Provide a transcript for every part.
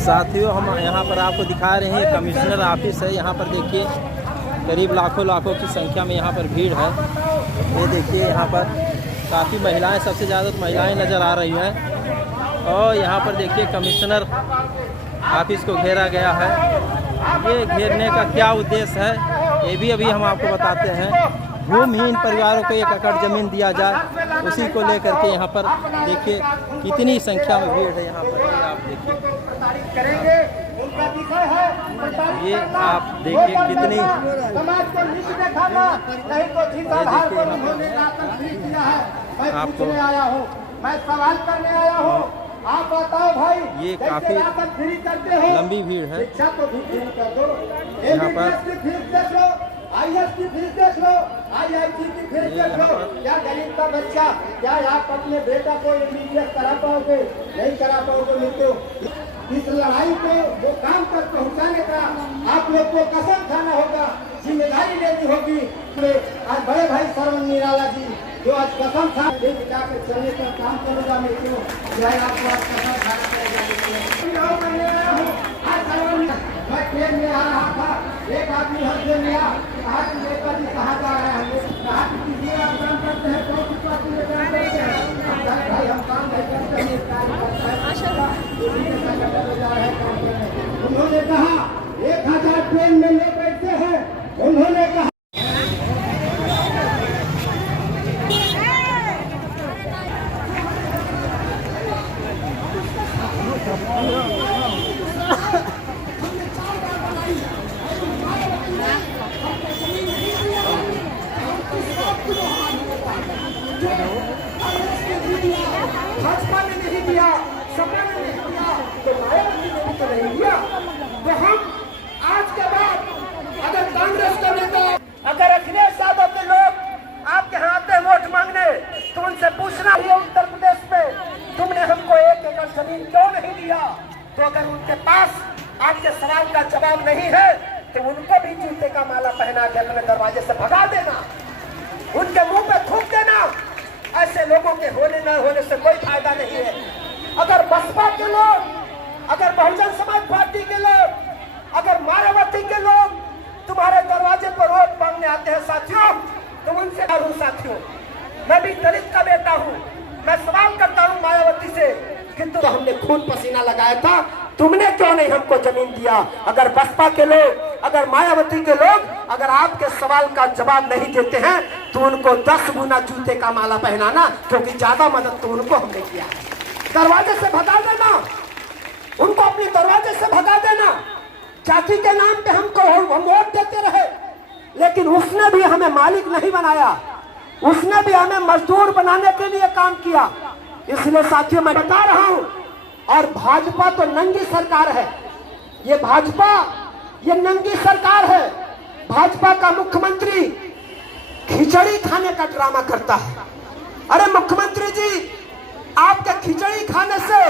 साथियों, हम यहाँ पर आपको दिखा रहे हैं कमिश्नर ऑफिस है। यहाँ पर देखिए करीब लाखों की संख्या में यहाँ पर भीड़ है। ये देखिए यहाँ पर काफ़ी महिलाएं, सबसे ज़्यादा तो महिलाएं नज़र आ रही हैं। और यहाँ पर देखिए कमिश्नर ऑफिस को घेरा गया है। ये घेरने का क्या उद्देश्य है ये भी अभी हम आपको बताते हैं। भूमिहीन परिवारों को 1 एकड़ ज़मीन दिया जाए, उसी को लेकर के यहाँ पर देखिए कितनी संख्या में भीड़ है। यहाँ पर ये आप देखिए, ये आप देखिए कितनी, आपको मैं सवाल करने आया हूँ, आप बताओ भाई, ये काफी लंबी भीड़ है। यहाँ पर IAS की फीस देख लो, IIT की फीस देख लो। क्या गरीब का बच्चा, क्या आप अपने बेटा को MBBS करा पाओगे? नहीं करा पाओगे। मित्रों, इस लड़ाई को जो काम तक पहुंचाने का आप लोग को कसम खाना होगा, जिम्मेदारी लेनी होगी। आज बड़े भाई सरवन निराला जी जो आज कसम खा जाकर चलने का काम करूँगा। मित्रों, जो है आपको आज कसम खाना पड़ेगा। मैं ट्रेन में आ रहा था, एक आदमी हंसने लिया, कहा कि नेताजी कहाँ जा रहे हैं? कहा कि किसी आप काम करते हैं, कौन सी पार्टी में काम करते हैं? भाई हम काम नहीं करते हैं, उन्होंने कहा 1000 ट्रेन में लोग बैठते हैं। उन्होंने कहा भाजपा ने नहीं दिया, सपा ने नहीं दिया, तो मायावती ने भी तो नहीं दिया। तो हम आज के बाद अगर कांग्रेस का नेता, अगर अखिलेश यादव के लोग आपके यहाँ आते हैं वोट मांगने, तो उनसे पूछना है उत्तर प्रदेश में तुमने हमको 1 एकड़ जमीन क्यों नहीं दिया? तो अगर उनके पास आपके सवाल का जवाब नहीं है तो उनको भी जूते का माला पहना के अपने दरवाजे से भगा देना, उनके मुंह पे थूक देना। ऐसे लोगों के होने न होने से कोई फायदा नहीं है। अगर बसपा के लोग, अगर बहुजन समाज पार्टी के लोग, अगर मायावती के लोग तुम्हारे दरवाजे पर वोट मांगने आते हैं साथियों, तो उनसे हूँ साथियों, मैं भी दलित का बेटा हूँ। मैं सवाल करता हूँ मायावती से, किंतु हमने खून पसीना लगाया था, तुमने क्यों नहीं हमको जमीन दिया? अगर बसपा के लोग, अगर मायावती के लोग अगर आपके सवाल का जवाब नहीं देते हैं तो उनको 10 गुना जूते का माला पहनाना, क्योंकि ज्यादा मदद तो उनको हमने किया है। दरवाजे से भगा देना, उनको अपने दरवाजे से भगा देना। जाति के नाम पे हमको हम वोट देते रहे, लेकिन उसने भी हमें मालिक नहीं बनाया, उसने भी हमें मजदूर बनाने के लिए काम किया। इसलिए साथियों मैं बता रहा हूं, और भाजपा तो नंगी सरकार है। ये भाजपा, ये नंगी सरकार है। भाजपा का मुख्यमंत्री खिचड़ी खाने का ड्रामा करता है। अरे मुख्यमंत्री जी, आपके खिचड़ी खाने से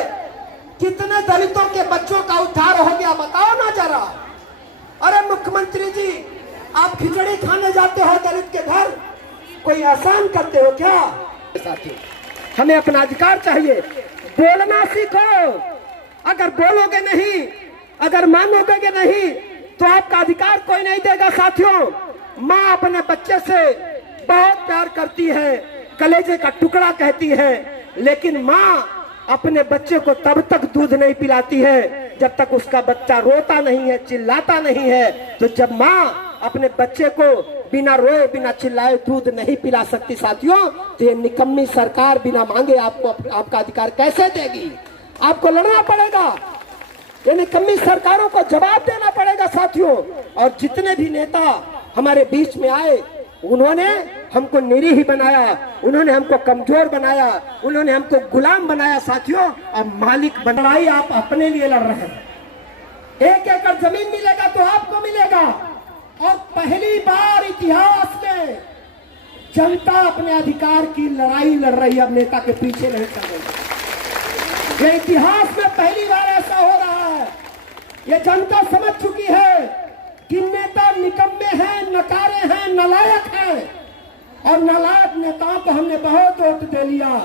कितने दलितों के बच्चों का उद्धार हो गया बताओ ना जरा। अरे मुख्यमंत्री जी, आप खिचड़ी खाने जाते हो दलित के घर, कोई आसान करते हो क्या? साथियों, हमें अपना अधिकार चाहिए, बोलना सीखो। अगर बोलोगे नहीं, अगर मानोगे नहीं, तो आपका अधिकार कोई नहीं देगा। साथियों, माँ अपने बच्चे से बहुत प्यार करती है, कलेजे का टुकड़ा कहती है, लेकिन माँ अपने बच्चे को तब तक दूध नहीं पिलाती है जब तक उसका बच्चा रोता नहीं है, चिल्लाता नहीं है। तो जब माँ अपने बच्चे को बिना रोए बिना चिल्लाए दूध नहीं पिला सकती साथियों, तो ये निकम्मी सरकार बिना मांगे आपको आपका अधिकार कैसे देगी? आपको लड़ना पड़ेगा, ये निकम्मी सरकारों को जवाब देना पड़ेगा साथियों। और जितने भी नेता हमारे बीच में आए, उन्होंने हमको निरीह बनाया, उन्होंने हमको कमजोर बनाया, उन्होंने हमको गुलाम बनाया साथियों। अब मालिक बनाई आप अपने लिए लड़ रहे हैं। 1 एकड़ जमीन मिलेगा तो आपको मिलेगा, और पहली बार इतिहास में जनता अपने अधिकार की लड़ाई लड़ रही है, अब नेता के पीछे नहीं चल रही। ये इतिहास में पहली बार ऐसा हो रहा है। ये जनता समझ चुकी है कि नेता निकम्मे हैं, नकारे हैं, नालायक हैं, और नालायक नेताओं को हमने बहुत वोट दे लिया,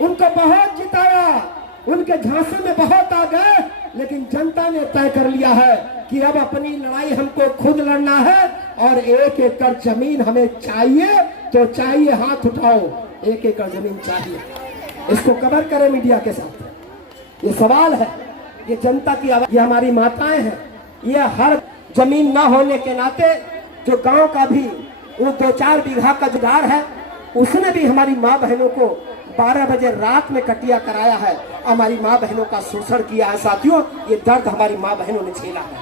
उनको बहुत जिताया, उनके झांसे में बहुत आ गए, लेकिन जनता ने तय कर लिया है कि अब अपनी लड़ाई हमको खुद लड़ना है और 1 एकड़ जमीन हमें चाहिए तो चाहिए, हाथ उठाओ, 1 एकड़ जमीन चाहिए। इसको कवर करें मीडिया के साथ। ये सवाल है, ये जनता की आवाज, ये हमारी माताएं हैं। ये हर जमीन न होने के नाते जो गांव का भी वो 2-4 बीघा का जुगाड़ है, उसने भी हमारी माँ बहनों को 12 बजे रात में कटिया कराया है, हमारी माँ बहनों का शोषण किया है। साथियों, ये दर्द हमारी माँ बहनों ने झेला है।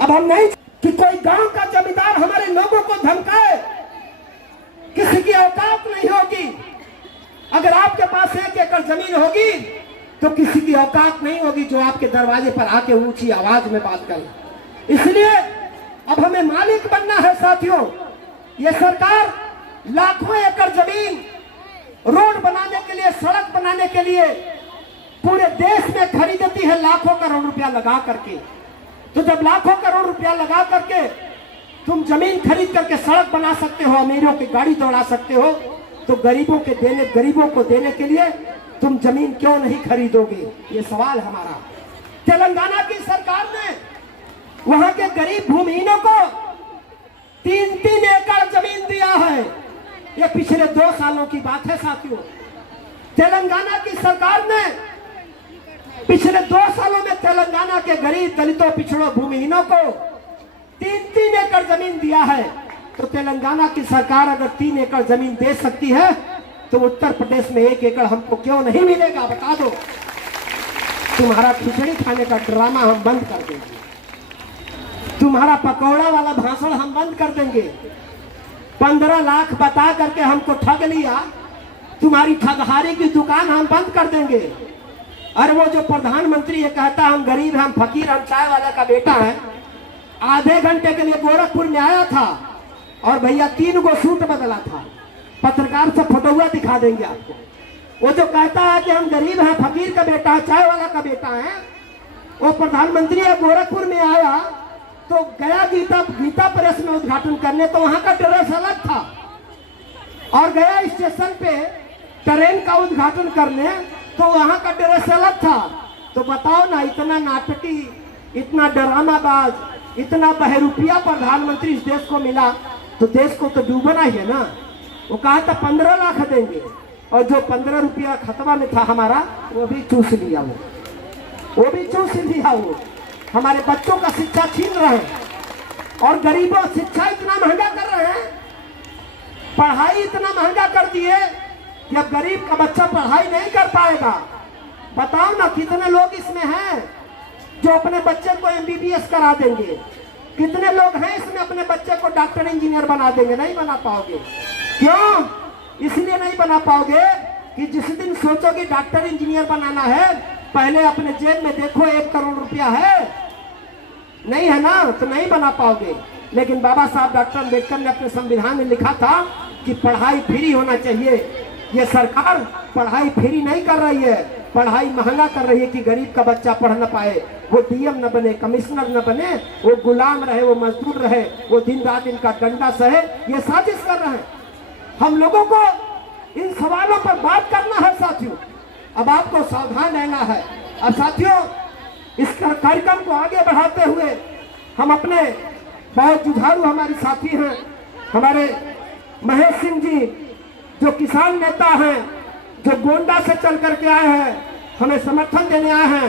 अब हम नहीं कि कोई गांव का जमींदार हमारे लोगों को धमकाए, किसी की औकात नहीं होगी। अगर आपके पास 1 एकड़ जमीन होगी तो किसी की औकात नहीं होगी जो आपके दरवाजे पर आके ऊंची आवाज में बात करे। इसलिए अब हमें मालिक बनना है साथियों। ये सरकार लाखों एकड़ जमीन रोड बनाने के लिए, सड़क बनाने के लिए पूरे देश में खरीदती है लाखों करोड़ रुपया लगा करके। तो जब लाखों करोड़ रुपया लगा करके तुम जमीन खरीद करके सड़क बना सकते हो, अमीरों की गाड़ी दौड़ा सकते हो, तो गरीबों को देने के लिए तुम जमीन क्यों नहीं खरीदोगे? ये सवाल हमारा। तेलंगाना की सरकार ने वहां के गरीब भूमिहीनों को 3-3 एकड़ जमीन दिया है। ये पिछले 2 सालों की बात है साथियों। तेलंगाना की सरकार ने पिछले 2 सालों में तेलंगाना के गरीब, दलितों, पिछड़ों, भूमिहीनों को 3-3 एकड़ जमीन दिया है। तो तेलंगाना की सरकार अगर 3 एकड़ जमीन दे सकती है तो उत्तर प्रदेश में 1 एकड़ हमको क्यों नहीं मिलेगा? बता दो। तुम्हारा खिचड़ी खाने का ड्रामा हम बंद कर देंगे, तुम्हारा पकौड़ा वाला भाषण हम बंद कर देंगे। 15 लाख बता करके हमको ठग लिया, तुम्हारी ठगहारी की दुकान हम बंद कर देंगे। अरे वो जो प्रधानमंत्री ये कहता हम गरीब, हम फकीर, हम चाय वाला का बेटा है, आधे घंटे के लिए गोरखपुर में आया था और भैया 3 गो सूट बदला था। पत्रकार से फोटोआ दिखा देंगे आपको। वो जो कहता है कि हम गरीब हैं, फकीर का बेटा है, चाय वाला का बेटा है, वो प्रधानमंत्री गोरखपुर में आया तो गया गीता प्रेस में उद्घाटन करने, तो वहां का ड्रेस अलग था, और गया स्टेशन पे ट्रेन का उद्घाटन करने तो वहां का ड्रेस अलग था। तो बताओ ना, इतना नाटकी, इतना ड्रामाबाज, इतना बहरूपिया प्रधानमंत्री इस देश को मिला तो देश को तो डूबना ही है ना। वो कहा था 15 लाख देंगे, और जो 15 रुपया खतवा में था हमारा वो भी चूस लिया, वो भी चूस लिया। वो हमारे बच्चों का शिक्षा छीन रहे हैं, और गरीबों शिक्षा इतना महंगा कर रहे हैं, पढ़ाई इतना महंगा कर दिए कि अब गरीब का बच्चा पढ़ाई नहीं कर पाएगा। बताओ ना, कितने लोग इसमें हैं जो अपने बच्चे को MBBS करा देंगे? कितने लोग हैं इसमें अपने बच्चे को डॉक्टर, इंजीनियर बना देंगे? नहीं बना पाओगे। क्यों? इसलिए नहीं बना पाओगे कि जिस दिन सोचोगे डॉक्टर, इंजीनियर बनाना है, पहले अपने जेब में देखो 1 करोड़ रुपया है, नहीं है ना, तो नहीं बना पाओगे। लेकिन बाबा साहब डॉक्टर अम्बेडकर ने अपने संविधान में लिखा था कि पढ़ाई फ्री होना चाहिए। ये सरकार पढ़ाई फ्री नहीं कर रही है, पढ़ाई महंगा कर रही है कि गरीब का बच्चा पढ़ न पाए, वो DM न बने, कमिश्नर न बने, वो गुलाम रहे, वो मजदूर रहे, वो दिन रात इनका डंडा सहे। ये साजिश कर रहे हैं। हम लोगों को इन सवालों पर बात करना है साथियों। अब आपको सावधान रहना है। अब साथियों, इस कार्यक्रम को आगे बढ़ाते हुए हम अपने बहुत जुझारू हमारे साथी हैं, हमारे महेश सिंह जी, जो किसान नेता हैं, जो गोंडा से चल करके आए हैं, हमें समर्थन देने आए हैं।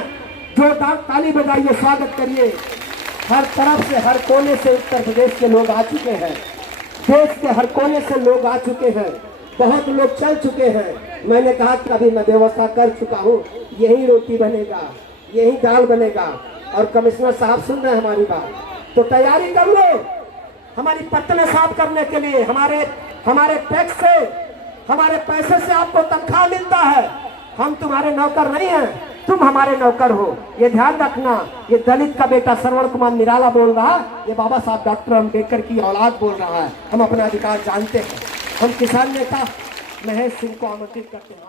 जोरदार ताली बजाइए, स्वागत करिए। हर तरफ से, हर कोने से उत्तर प्रदेश के लोग आ चुके हैं, देश के हर कोने से लोग आ चुके हैं, बहुत लोग चल चुके हैं। मैंने कहा कि अभी मैं व्यवस्था कर चुका हूँ, यही रोटी बनेगा, यही दाल बनेगा, और कमिश्नर साहब सुन रहे हैं हमारी बात, तो तैयारी कर लो हमारी पत्तलें साफ करने के लिए। हमारे टैक्स से, हमारे पैसे से आपको तनख्वाह मिलता है। हम तुम्हारे नौकर नहीं हैं, तुम हमारे नौकर हो, ये ध्यान रखना। ये दलित का बेटा श्रवण कुमार निराला बोल रहा, ये बाबा साहब डॉक्टर अम्बेडकर की औलाद बोल रहा है। हम अपना अधिकार जानते हैं। हम किसान नेता महेश सिंह को आमंत्रित करते हैं।